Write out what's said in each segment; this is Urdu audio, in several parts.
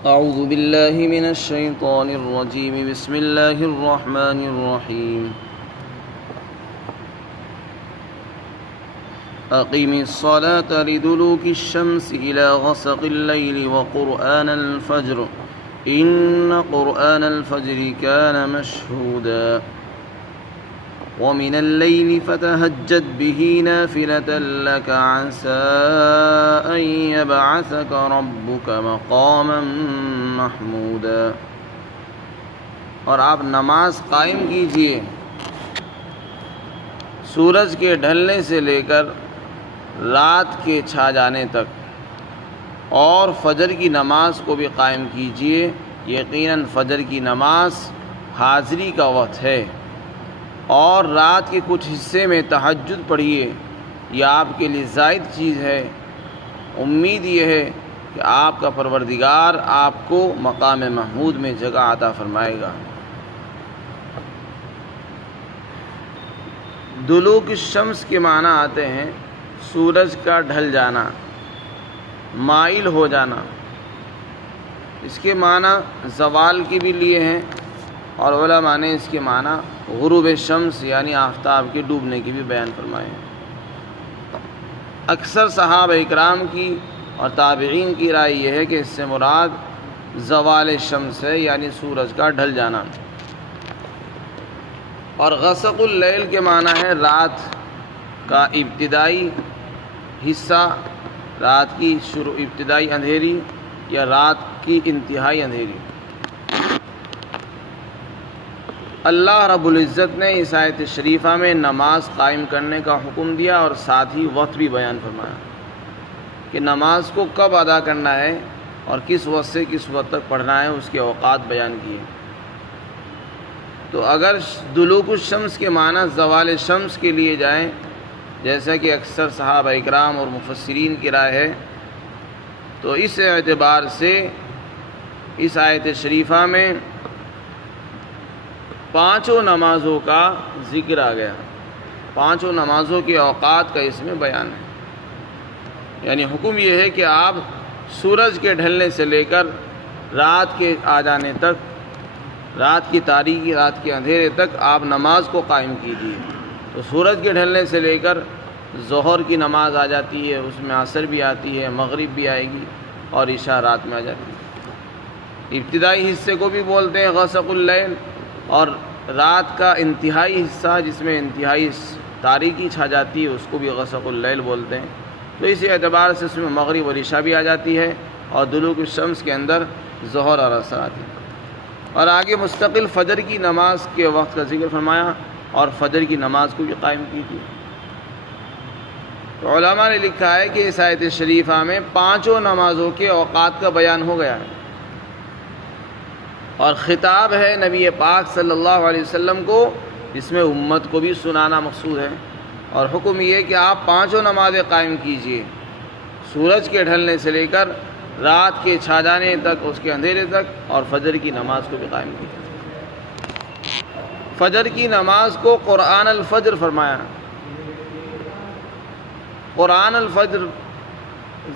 أعوذ بالله من الشيطان الرجيم بسم الله الرحمن الرحيم أقم الصلاة لدلوك الشمس إلى غسق الليل وقرآن الفجر إن قرآن الفجر كان مشهودا ومن الليل فتهجد به نافلة لك عسى أن يبعثك ربك مقاما محمودا۔ اور آپ نماز قائم کیجئے سورج کے ڈھلنے سے لے کر رات کے چھا جانے تک، اور فجر کی نماز کو بھی قائم کیجئے، یقیناً فجر کی نماز حاضری کا وقت ہے، اور رات کے کچھ حصے میں تہجد پڑھیے، یہ آپ کے لیے زائد چیز ہے۔ امید یہ ہے کہ آپ کا پروردگار آپ کو مقام محمود میں جگہ عطا فرمائے گا۔ دلوک الشمس کے معنی آتے ہیں سورج کا ڈھل جانا، مائل ہو جانا۔ اس کے معنی زوال کے بھی لیے ہیں، اور علماء نے اس کے معنی غروب شمس یعنی آفتاب کے ڈوبنے کی بھی بیان فرمائے ہیں۔ اکثر صحابہ اکرام کی اور تابعین کی رائے یہ ہے کہ اس سے مراد زوال شمس ہے، یعنی سورج کا ڈھل جانا۔ اور غسق اللیل کے معنی ہے رات کا ابتدائی حصہ، رات کی ابتدائی اندھیری یا رات کی انتہائی اندھیری۔ اللہ رب العزت نے اس آیت شریفہ میں نماز قائم کرنے کا حکم دیا، اور ساتھ ہی وقت بھی بیان فرمایا کہ نماز کو کب ادا کرنا ہے اور کس وقت سے کس وقت تک پڑھنا ہے، اس کے اوقات بیان کیے۔ تو اگر دلوک الشمس کے معنی زوال شمس کے لیے جائیں، جیسا کہ اکثر صحابہ اکرام اور مفسرین کی رائے ہے، تو اس اعتبار سے اس آیت شریفہ میں پانچوں نمازوں کا ذکر آ گیا، پانچوں نمازوں کے اوقات کا اس میں بیان ہے۔ یعنی حکم یہ ہے کہ آپ سورج کے ڈھلنے سے لے کر رات کے آ جانے تک، رات کی تاریکی، رات کے اندھیرے تک آپ نماز کو قائم کیجیے۔ تو سورج کے ڈھلنے سے لے کر ظہر کی نماز آ جاتی ہے، اس میں عصر بھی آتی ہے، مغرب بھی آئے گی، اور عشاء رات میں آ جاتی ہے۔ ابتدائی حصے کو بھی بولتے ہیں غسق اللیل، اور رات کا انتہائی حصہ جس میں انتہائی تاریکی چھا جاتی ہے اس کو بھی غسق اللیل بولتے ہیں۔ تو اس اعتبار سے اس میں مغرب اور عشاء بھی آ جاتی ہے، اور دلوک الشمس کے اندر ظہر اور عصر آتی ہے۔ اور آگے مستقل فجر کی نماز کے وقت کا ذکر فرمایا، اور فجر کی نماز کو بھی قائم کی تھی۔ تو علماء نے لکھا ہے کہ اس آیت شریفہ میں پانچوں نمازوں کے اوقات کا بیان ہو گیا ہے، اور خطاب ہے نبی پاک صلی اللہ علیہ وسلم کو، جس میں امت کو بھی سنانا مقصود ہے۔ اور حکم یہ کہ آپ پانچوں نمازیں قائم کیجئے، سورج کے ڈھلنے سے لے کر رات کے چھا جانے تک، اس کے اندھیرے تک، اور فجر کی نماز کو بھی قائم کیجئے۔ فجر کی نماز کو قرآن الفجر فرمایا۔ قرآن الفجر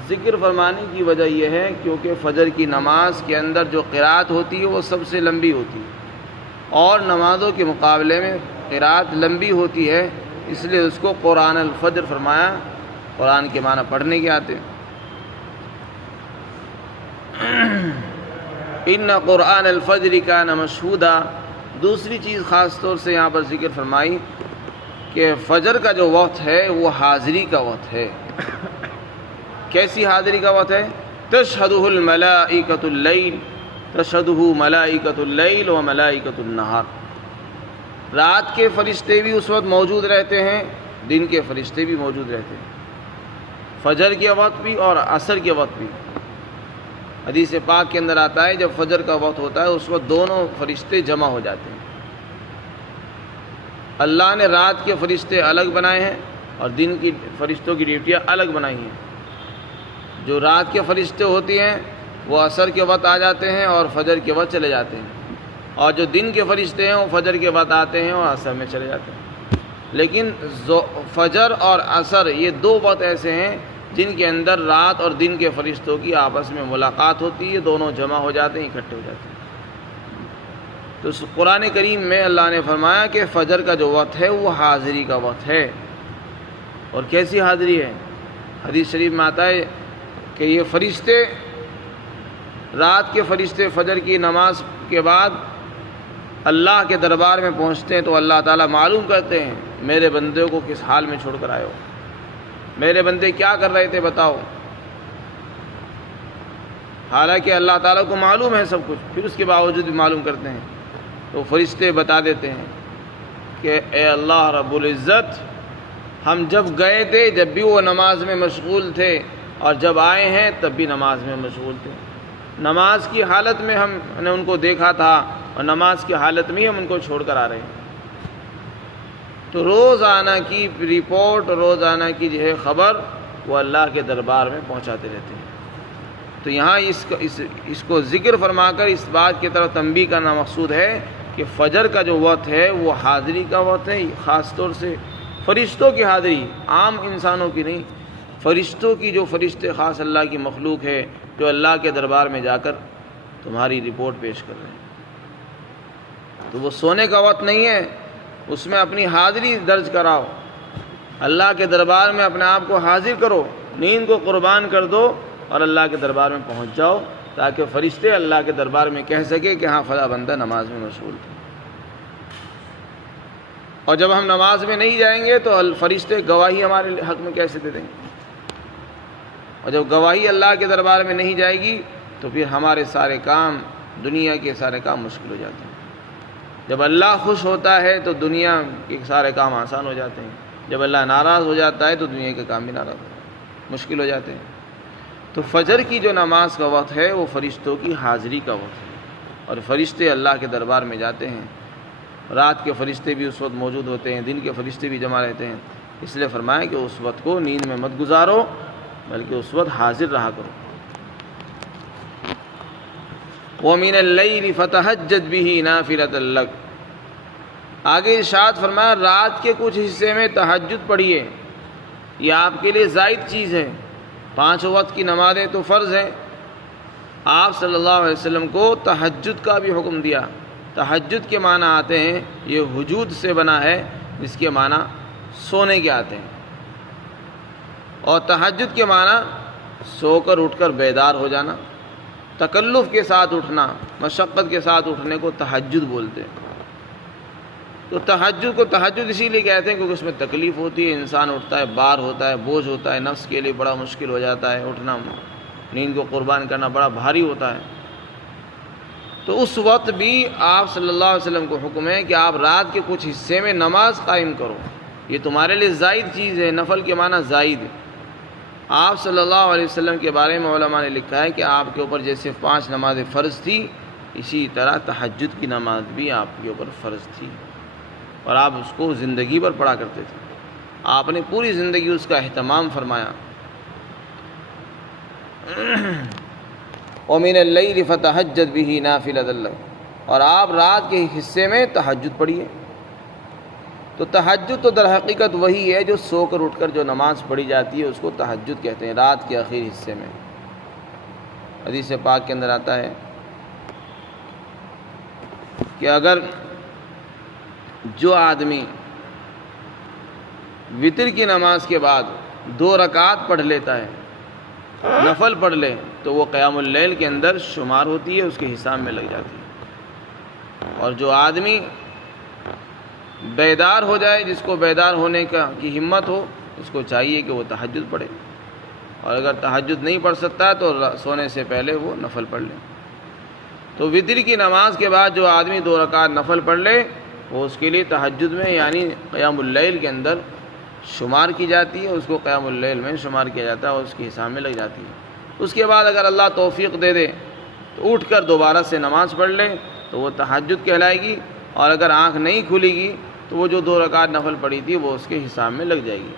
ذکر فرمانے کی وجہ یہ ہے کیونکہ فجر کی نماز کے اندر جو قرات ہوتی ہے وہ سب سے لمبی ہوتی ہے، اور نمازوں کے مقابلے میں قرات لمبی ہوتی ہے، اس لیے اس کو قرآن الفجر فرمایا۔ قرآن کے معنی پڑھنے کے آتے ہیں۔ ان قرآن الفجر کان مشہودا۔ دوسری چیز خاص طور سے یہاں پر ذکر فرمائی کہ فجر کا جو وقت ہے وہ حاضری کا وقت ہے۔ کیسی حاضری کا وقت ہے؟ تشہدہ الملائکۃ اللیل، تشہدہ ملائکۃ اللیل و ملائکۃ النہار۔ رات کے فرشتے بھی اس وقت موجود رہتے ہیں، دن کے فرشتے بھی موجود رہتے ہیں، فجر کے وقت بھی اور عصر کے وقت بھی۔ حدیث پاک کے اندر آتا ہے جب فجر کا وقت ہوتا ہے اس وقت دونوں فرشتے جمع ہو جاتے ہیں۔ اللہ نے رات کے فرشتے الگ بنائے ہیں اور دن کی فرشتوں کی ڈیوٹیاں الگ بنائی ہیں۔ جو رات کے فرشتے ہوتے ہیں وہ عصر کے وقت آ جاتے ہیں اور فجر کے وقت چلے جاتے ہیں، اور جو دن کے فرشتے ہیں وہ فجر کے وقت آتے ہیں اور عصر میں چلے جاتے ہیں۔ لیکن فجر اور عصر یہ دو وقت ایسے ہیں جن کے اندر رات اور دن کے فرشتوں کی آپس میں ملاقات ہوتی ہے، دونوں جمع ہو جاتے ہیں، اکٹھے ہو جاتے ہیں۔ تو قرآن کریم میں اللہ نے فرمایا کہ فجر کا جو وقت ہے وہ حاضری کا وقت ہے۔ اور کیسی حاضری ہے؟ حدیث شریف میں آتا ہے کہ یہ فرشتے، رات کے فرشتے فجر کی نماز کے بعد اللہ کے دربار میں پہنچتے ہیں تو اللہ تعالیٰ معلوم کرتے ہیں میرے بندے کو کس حال میں چھوڑ کر آئے ہو، میرے بندے کیا کر رہے تھے بتاؤ۔ حالانکہ اللہ تعالیٰ کو معلوم ہے سب کچھ، پھر اس کے باوجود بھی معلوم کرتے ہیں۔ تو فرشتے بتا دیتے ہیں کہ اے اللہ رب العزت، ہم جب گئے تھے جب بھی وہ نماز میں مشغول تھے، اور جب آئے ہیں تب بھی نماز میں مشغول تھے۔ نماز کی حالت میں ہم نے ان کو دیکھا تھا، اور نماز کی حالت میں ہی ہم ان کو چھوڑ کر آ رہے ہیں۔ تو روزانہ کی رپورٹ، روزانہ کی جو ہے خبر، وہ اللہ کے دربار میں پہنچاتے رہتے ہیں۔ تو یہاں اس کو ذکر فرما کر اس بات کی طرف تنبیہ کرنا مقصود ہے کہ فجر کا جو وقت ہے وہ حاضری کا وقت ہے، خاص طور سے فرشتوں کی حاضری، عام انسانوں کی نہیں، فرشتوں کی، جو فرشتے خاص اللہ کی مخلوق ہے، جو اللہ کے دربار میں جا کر تمہاری رپورٹ پیش کر رہے ہیں۔ تو وہ سونے کا وقت نہیں ہے، اس میں اپنی حاضری درج کراؤ، اللہ کے دربار میں اپنے آپ کو حاضر کرو، نیند کو قربان کر دو اور اللہ کے دربار میں پہنچ جاؤ، تاکہ فرشتے اللہ کے دربار میں کہہ سکے کہ ہاں فلاں بندہ نماز میں مشغول تھا۔ اور جب ہم نماز میں نہیں جائیں گے تو فرشتے گواہی ہمارے حق میں کیسے دے دیں گے؟ اور جب گواہی اللہ کے دربار میں نہیں جائے گی تو پھر ہمارے سارے کام، دنیا کے سارے کام مشکل ہو جاتے ہیں۔ جب اللہ خوش ہوتا ہے تو دنیا کے سارے کام آسان ہو جاتے ہیں، جب اللہ ناراض ہو جاتا ہے تو دنیا کے کام بھی ناراض مشکل ہو جاتے ہیں۔ تو فجر کی جو نماز کا وقت ہے وہ فرشتوں کی حاضری کا وقت ہے، اور فرشتے اللہ کے دربار میں جاتے ہیں۔ رات کے فرشتے بھی اس وقت موجود ہوتے ہیں، دن کے فرشتے بھی جمع رہتے ہیں، اس لیے فرمایا کہ اس وقت کو نیند میں مت گزارو، بلکہ اس وقت حاضر رہا کرو۔ وَمِنَ اللَّيْلِ فَتَهَجَّدْ بِهِ نَافِلَةً لَكَ۔ آگے ارشاد فرمایا رات کے کچھ حصے میں تہجد پڑھیے، یہ آپ کے لیے زائد چیز ہے۔ 5 وقت کی نمازیں تو فرض ہیں، آپ صلی اللہ علیہ وسلم کو تہجد کا بھی حکم دیا۔ تہجد کے معنی آتے ہیں، یہ وجود سے بنا ہے، جس کے معنی سونے کے آتے ہیں، اور تہجد کے معنی سو کر اٹھ کر بیدار ہو جانا، تکلف کے ساتھ اٹھنا، مشقت کے ساتھ اٹھنے کو تہجد بولتے ہیں۔ تو تہجد کو تہجد اسی لیے کہتے ہیں کیونکہ اس میں تکلیف ہوتی ہے، انسان اٹھتا ہے، بار ہوتا ہے، بوجھ ہوتا ہے، نفس کے لیے بڑا مشکل ہو جاتا ہے، اٹھنا، نیند کو قربان کرنا بڑا بھاری ہوتا ہے۔ تو اس وقت بھی آپ صلی اللہ علیہ وسلم کو حکم ہے کہ آپ رات کے کچھ حصے میں نماز قائم کرو، یہ تمہارے لیے زائد چیز ہے۔ نفل کے معنی زائد۔ آپ صلی اللہ علیہ وسلم کے بارے میں علماء نے لکھا ہے کہ آپ کے اوپر جیسے 5 نمازیں فرض تھی، اسی طرح تہجد کی نماز بھی آپ کے اوپر فرض تھی، اور آپ اس کو زندگی بھر پڑھا کرتے تھے، آپ نے پوری زندگی اس کا اہتمام فرمایا۔ وَمِنَ اللَّيْلِ فَتَهَجَّدْ بِهِ نَافِلَةً لَكَ، اور آپ رات کے حصے میں تہجد پڑھیے۔ تو تہجد تو در حقیقت وہی ہے جو سو کر اٹھ کر جو نماز پڑھی جاتی ہے، اس کو تہجد کہتے ہیں، رات کے آخری حصے میں۔ حدیث پاک کے اندر آتا ہے کہ اگر جو آدمی وتر کی نماز کے بعد 2 رکعت پڑھ لیتا ہے، نفل پڑھ لے، تو وہ قیام اللیل کے اندر شمار ہوتی ہے، اس کے حساب میں لگ جاتی ہے۔ اور جو آدمی بیدار ہو جائے، جس کو بیدار ہونے کی ہمت ہو، اس کو چاہیے کہ وہ تہجد پڑھے، اور اگر تہجد نہیں پڑھ سکتا تو سونے سے پہلے وہ نفل پڑھ لے۔ تو وتر کی نماز کے بعد جو آدمی 2 رکعت نفل پڑھ لے، وہ اس کے لیے تہجد میں یعنی قیام اللیل کے اندر شمار کی جاتی ہے، اس کو قیام اللیل میں شمار کیا جاتا ہے اور اس کے حساب میں لگ جاتی ہے۔ اس کے بعد اگر اللہ توفیق دے دے تو اٹھ کر دوبارہ سے نماز پڑھ لے تو وہ تہجد کہلائے گی، اور اگر آنکھ نہیں کھلے گی تو وہ جو 2 رکعت نفل پڑھی تھی وہ اس کے حساب میں لگ جائے گی۔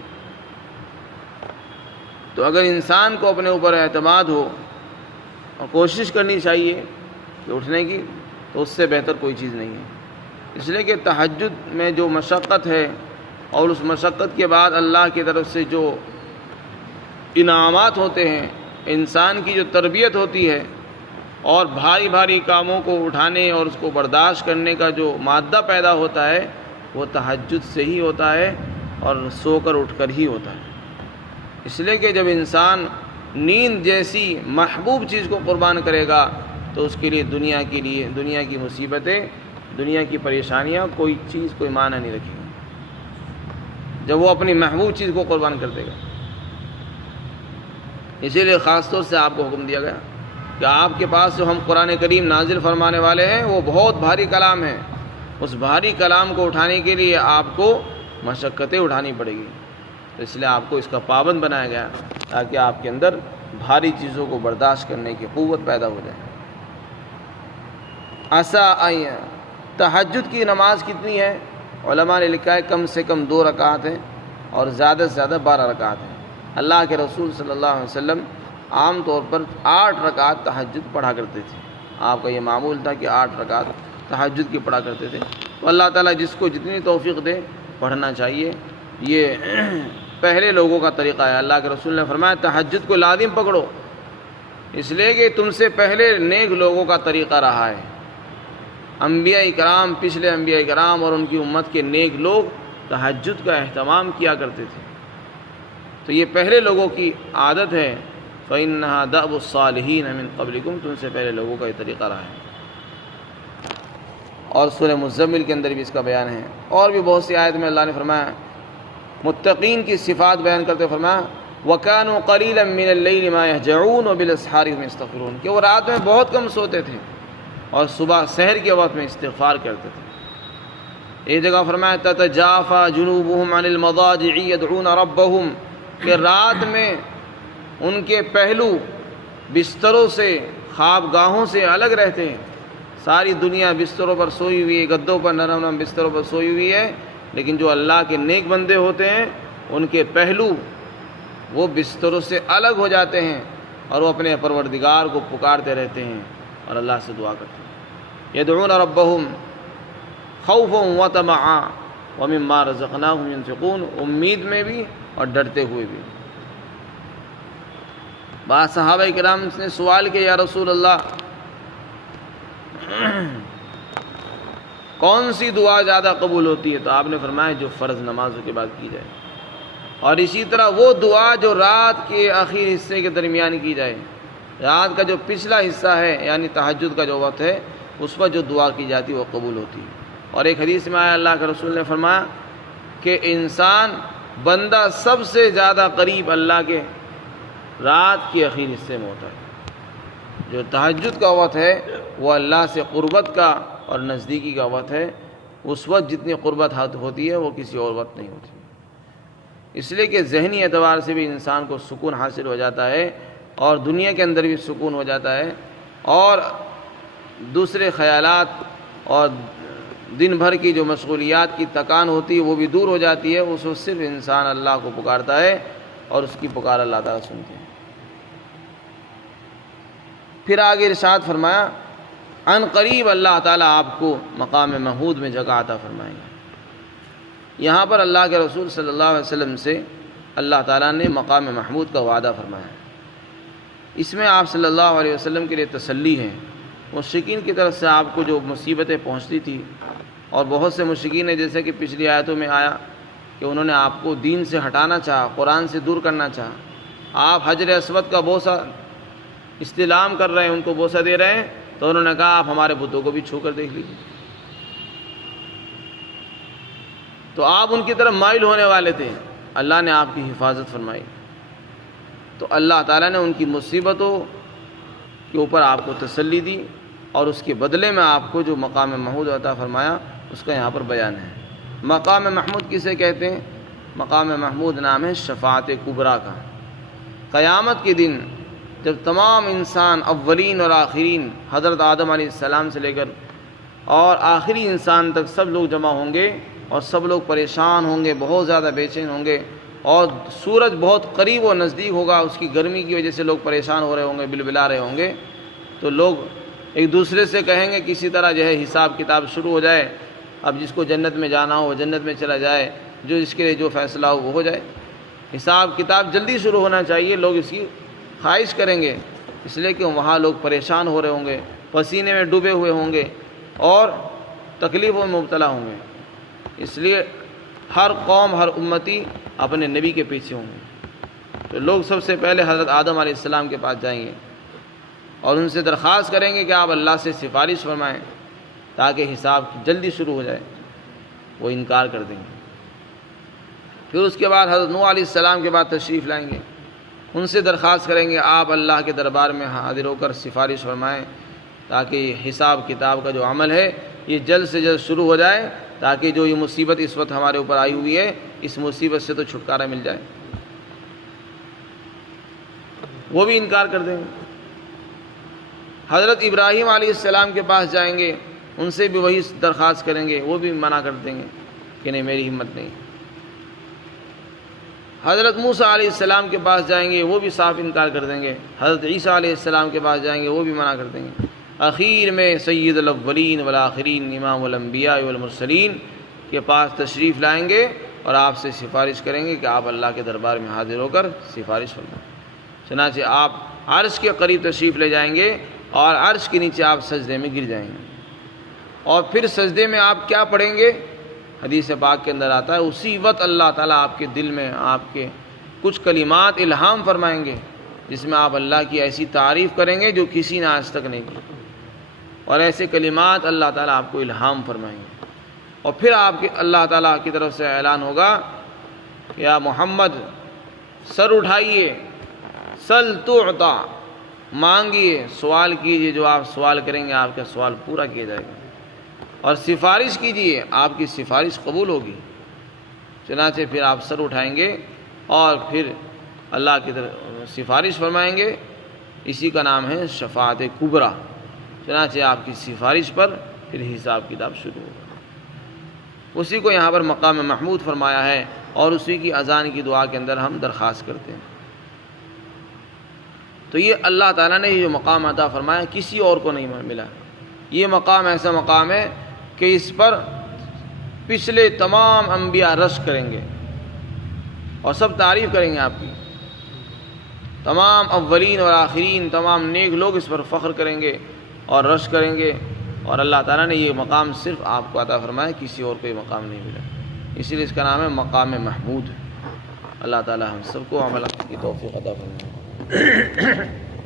تو اگر انسان کو اپنے اوپر اعتماد ہو اور کوشش کرنی چاہیے کہ اٹھنے کی، تو اس سے بہتر کوئی چیز نہیں ہے۔ اس لیے کہ تہجد میں جو مشقت ہے، اور اس مشقت کے بعد اللہ کی طرف سے جو انعامات ہوتے ہیں، انسان کی جو تربیت ہوتی ہے، اور بھاری بھاری کاموں کو اٹھانے اور اس کو برداشت کرنے کا جو مادہ پیدا ہوتا ہے وہ تہجد سے ہی ہوتا ہے اور سو کر اٹھ کر ہی ہوتا ہے۔ اس لیے کہ جب انسان نیند جیسی محبوب چیز کو قربان کرے گا تو اس کے لیے دنیا کی مصیبتیں، دنیا کی پریشانیاں کوئی چیز کوئی معنی نہیں رکھے گی جب وہ اپنی محبوب چیز کو قربان کر دے گا۔ اسی لیے خاص طور سے آپ کو حکم دیا گیا کہ آپ کے پاس جو ہم قرآن کریم نازل فرمانے والے ہیں وہ بہت بھاری کلام ہے، اس بھاری کلام کو اٹھانے کے لیے آپ کو مشقتیں اٹھانی پڑے گی، تو اس لیے آپ کو اس کا پابند بنایا گیا تاکہ آپ کے اندر بھاری چیزوں کو برداشت کرنے کی قوت پیدا ہو جائے۔ تہجد کی نماز کتنی ہے؟ علماء نے لکھا ہے کم سے کم 2 رکعت ہیں اور زیادہ سے زیادہ 12 رکعت ہیں۔ اللہ کے رسول صلی اللہ علیہ وسلم عام طور پر 8 رکعت تہجد پڑھا کرتے تھے، آپ کا یہ معمول تھا کہ 8 رکعت تہجد کی پڑھا کرتے تھے۔ تو اللہ تعالیٰ جس کو جتنی توفیق دے پڑھنا چاہیے، یہ پہلے لوگوں کا طریقہ ہے۔ اللہ کے رسول نے فرمایا تہجد کو لازم پکڑو، اس لیے کہ تم سے پہلے نیک لوگوں کا طریقہ رہا ہے۔ انبیاء کرام، پچھلے انبیاء کرام اور ان کی امت کے نیک لوگ تہجد کا اہتمام کیا کرتے تھے، تو یہ پہلے لوگوں کی عادت ہے۔ فَإِنَّهَا دَأْبُ الصَّالِحِينَ مِن قَبْلِكُمْ، تم سے پہلے لوگوں کا یہ طریقہ رہا ہے۔ اور سورہ مزمل کے اندر بھی اس کا بیان ہے، اور بھی بہت سی آیت میں اللہ نے فرمایا، متقین کی صفات بیان کرتے فرمایا وَكَانُوا قَلِيلًا مِّنَ اللَّيْلِ مَا يَهْجَعُونَ وَبِالْأَسْحَارِ هُمْ يَسْتَغْفِرُونَ، کہ وہ رات میں بہت کم سوتے تھے اور صبح سحر کے وقت میں استغفار کرتے تھے۔ ایک جگہ فرمایا تَتَجَافَى جُنُوبُهُمْ عَنِ الْمَضَاجِعِ يَدْعُونَ رَبَّهُمْ، کہ رات میں ان کے پہلو بستروں سے، خواب گاہوں سے الگ رہتے ہیں۔ ساری دنیا بستروں پر سوئی ہوئی ہے، گدوں پر، نرم نرم بستروں پر سوئی ہوئی ہے، لیکن جو اللہ کے نیک بندے ہوتے ہیں ان کے پہلو وہ بستروں سے الگ ہو جاتے ہیں اور وہ اپنے پروردگار کو پکارتے رہتے ہیں اور اللہ سے دعا کرتے ہیں۔ یدعون ربهم خوفا وطمعا ومما رزقناهم ينفقون، امید میں بھی اور ڈرتے ہوئے بھی۔ بعض صحابہ کرام نے سوال کیا یا رسول اللہ کون سی دعا زیادہ قبول ہوتی ہے؟ تو آپ نے فرمایا جو فرض نمازوں کے بعد کی جائے، اور اسی طرح وہ دعا جو رات کے آخری حصے کے درمیان کی جائے، رات کا جو پچھلا حصہ ہے یعنی تہجد کا جو وقت ہے اس پر جو دعا کی جاتی ہے وہ قبول ہوتی ہے۔ اور ایک حدیث میں آیا اللہ کے رسول نے فرمایا کہ انسان بندہ سب سے زیادہ قریب اللہ کے رات کے آخری حصے میں ہوتا ہے۔ جو تہجد کا وقت ہے وہ اللہ سے قربت کا اور نزدیکی کا وقت ہے، اس وقت جتنی قربت ہوتی ہے وہ کسی اور وقت نہیں ہوتی، اس لیے کہ ذہنی اعتبار سے بھی انسان کو سکون حاصل ہو جاتا ہے اور دنیا کے اندر بھی سکون ہو جاتا ہے، اور دوسرے خیالات اور دن بھر کی جو مشغولیات کی تکان ہوتی ہے وہ بھی دور ہو جاتی ہے۔ اس وقت صرف انسان اللہ کو پکارتا ہے اور اس کی پکار اللہ تعالیٰ سنتے ہیں۔ پھر آگے ارشاد فرمایا ان قریب اللہ تعالیٰ آپ کو مقام محمود میں جگہ عطا فرمائیں گے۔ یہاں پر اللہ کے رسول صلی اللہ علیہ وسلم سے اللہ تعالیٰ نے مقام محمود کا وعدہ فرمایا۔ اس میں آپ صلی اللہ علیہ وسلم کے لیے تسلی ہے۔ مشرکین کی طرف سے آپ کو جو مصیبتیں پہنچتی تھی، اور بہت سے مشرکین ہیں جیسے کہ پچھلی آیتوں میں آیا کہ انہوں نے آپ کو دین سے ہٹانا چاہا، قرآن سے دور کرنا چاہا۔ آپ حجر اسود کا بوسہ استلام کر رہے ہیں، ان کو بوسہ دے رہے ہیں، تو انہوں نے کہا آپ ہمارے بتوں کو بھی چھو کر دیکھ لیجیے۔ تو آپ ان کی طرف مائل ہونے والے تھے، اللہ نے آپ کی حفاظت فرمائی، تو اللہ تعالیٰ نے ان کی مصیبتوں کے اوپر آپ کو تسلی دی، اور اس کے بدلے میں آپ کو جو مقام محمود عطا فرمایا اس کا یہاں پر بیان ہے۔ مقام محمود کسے کہتے ہیں؟ مقام محمود نام ہے شفاعت کبریٰ کا۔ قیامت کے دن جب تمام انسان اولین اور آخرین، حضرت آدم علیہ السلام سے لے کر اور آخری انسان تک سب لوگ جمع ہوں گے، اور سب لوگ پریشان ہوں گے، بہت زیادہ بے چین ہوں گے، اور سورج بہت قریب و نزدیک ہوگا، اس کی گرمی کی وجہ سے لوگ پریشان ہو رہے ہوں گے، بلبلا رہے ہوں گے، تو لوگ ایک دوسرے سے کہیں گے کسی طرح جو ہے حساب کتاب شروع ہو جائے، اب جس کو جنت میں جانا ہو وہ جنت میں چلا جائے، جو اس کے لیے جو فیصلہ ہو وہ ہو جائے۔ حساب کتاب جلدی شروع ہونا چاہیے، لوگ اس کی خواہش کریں گے، اس لیے کہ وہاں لوگ پریشان ہو رہے ہوں گے، پسینے میں ڈوبے ہوئے ہوں گے اور تکلیفوں میں مبتلا ہوں گے۔ اس لیے ہر قوم، ہر امتی اپنے نبی کے پیچھے ہوں گے۔ تو لوگ سب سے پہلے حضرت آدم علیہ السلام کے پاس جائیں گے اور ان سے درخواست کریں گے کہ آپ اللہ سے سفارش فرمائیں تاکہ حساب جلدی شروع ہو جائے۔ وہ انکار کر دیں گے۔ پھر اس کے بعد حضرت نوح علیہ السلام کے بعد تشریف لائیں گے، ان سے درخواست کریں گے آپ اللہ کے دربار میں حاضر ہو کر سفارش فرمائیں تاکہ یہ حساب کتاب کا جو عمل ہے یہ جلد سے جلد شروع ہو جائے، تاکہ جو یہ مصیبت اس وقت ہمارے اوپر آئی ہوئی ہے اس مصیبت سے تو چھٹکارا مل جائے۔ وہ بھی انکار کر دیں گے۔ حضرت ابراہیم علیہ السلام کے پاس جائیں گے، ان سے بھی وہی درخواست کریں گے، وہ بھی منع کر دیں گے کہ نہیں، میری ہمت نہیں۔ حضرت موسیٰ علیہ السلام کے پاس جائیں گے، وہ بھی صاف انکار کر دیں گے۔ حضرت عیسیٰ علیہ السلام کے پاس جائیں گے، وہ بھی منع کر دیں گے۔ اخیر میں سید الاولین والآخرین امام الانبیاء والمرسلین کے پاس تشریف لائیں گے اور آپ سے سفارش کریں گے کہ آپ اللہ کے دربار میں حاضر ہو کر سفارش فرمائیں۔ چنانچہ آپ عرش کے قریب تشریف لے جائیں گے اور عرش کے نیچے آپ سجدے میں گر جائیں گے، اور پھر سجدے میں آپ کیا پڑھیں گے؟ حدیث پاک کے اندر آتا ہے اسی وقت اللہ تعالیٰ آپ کے دل میں آپ کے کچھ کلمات الہام فرمائیں گے جس میں آپ اللہ کی ایسی تعریف کریں گے جو کسی نے آج تک نہیں کی، اور ایسے کلمات اللہ تعالیٰ آپ کو الہام فرمائیں گے۔ اور پھر آپ کے اللہ تعالیٰ کی طرف سے اعلان ہوگا کہ یا محمد سر اٹھائیے، سل تعطا، مانگیے، سوال کیجیے، جو آپ سوال کریں گے آپ کا سوال پورا کیا جائے گا، اور سفارش کیجیے، آپ کی سفارش قبول ہوگی۔ چنانچہ پھر آپ سر اٹھائیں گے اور پھر اللہ کی طرف سفارش فرمائیں گے، اسی کا نام ہے شفاعت کبریٰ۔ چنانچہ آپ کی سفارش پر پھر حساب کتاب شروع ہوگا۔ اسی کو یہاں پر مقام محمود فرمایا ہے، اور اسی کی اذان کی دعا کے اندر ہم درخواست کرتے ہیں۔ تو یہ اللہ تعالیٰ نے یہ مقام عطا فرمایا، کسی اور کو نہیں ملا۔ یہ مقام ایسا مقام ہے کہ اس پر پچھلے تمام انبیاء رشک کریں گے اور سب تعریف کریں گے آپ کی۔ تمام اولین اور آخرین، تمام نیک لوگ اس پر فخر کریں گے اور رشک کریں گے، اور اللہ تعالیٰ نے یہ مقام صرف آپ کو عطا فرمایا، کسی اور کو یہ مقام نہیں ملا۔ اسی لیے اس کا نام ہے مقام محمود۔ اللہ تعالیٰ ہم سب کو عمل کی توفیق عطا فرمائے۔